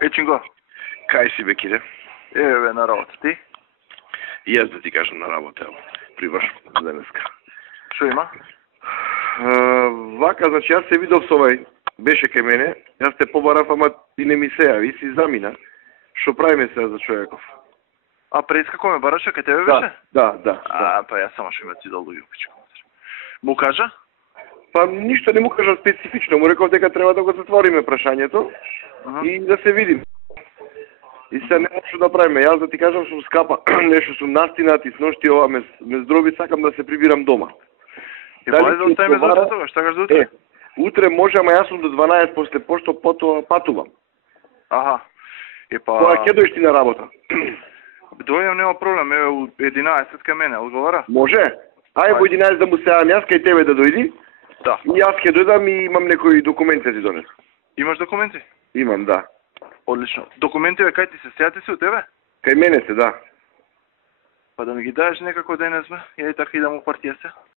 Ечинго, Кај си бе, Кире? еве на работа ти. И јас да ти кажам на работа, ево, привршам денеска. Што има? Вака, значи, јас се видов со овај, беше кај мене, јас те побарав, ама ти не ми се јави, си замина. Што правиме сега за човеков? А преска кој ме бараше, кај тебе беше? Да. Па јас само што ме ти дал луѓе, пичко. Му кажа? Па ништо не му кажа специфично, му реков дека треба да го затвориме прашањето и да се видим. И се нема што да правиме. Јас да ти кажам сум скапа, нешто сум настинат и сношти ова ме здроби, сакам да се прибирам дома. Дали да оставиме за утре тогаш, сакаш за утре? Утре може, ама јас сум до 12 после пошто потоа патувам. Аха. Тоа ќе дојдеш ти на работа. Дојдам, нема проблем, еве у 11 кај мене, одговара? Може? Ај во 11 да му се јавам јас кај тебе да дојди. Да. И јас ќе дојдам и имам некои документи да ти донесам. Имаш документи? Имам, да. Одлично. Документиве кај ти се, сејате се у тебе? Кај мене се, да. Па да ми ги даеш некако денес, бе? Ја и така идам у партија се.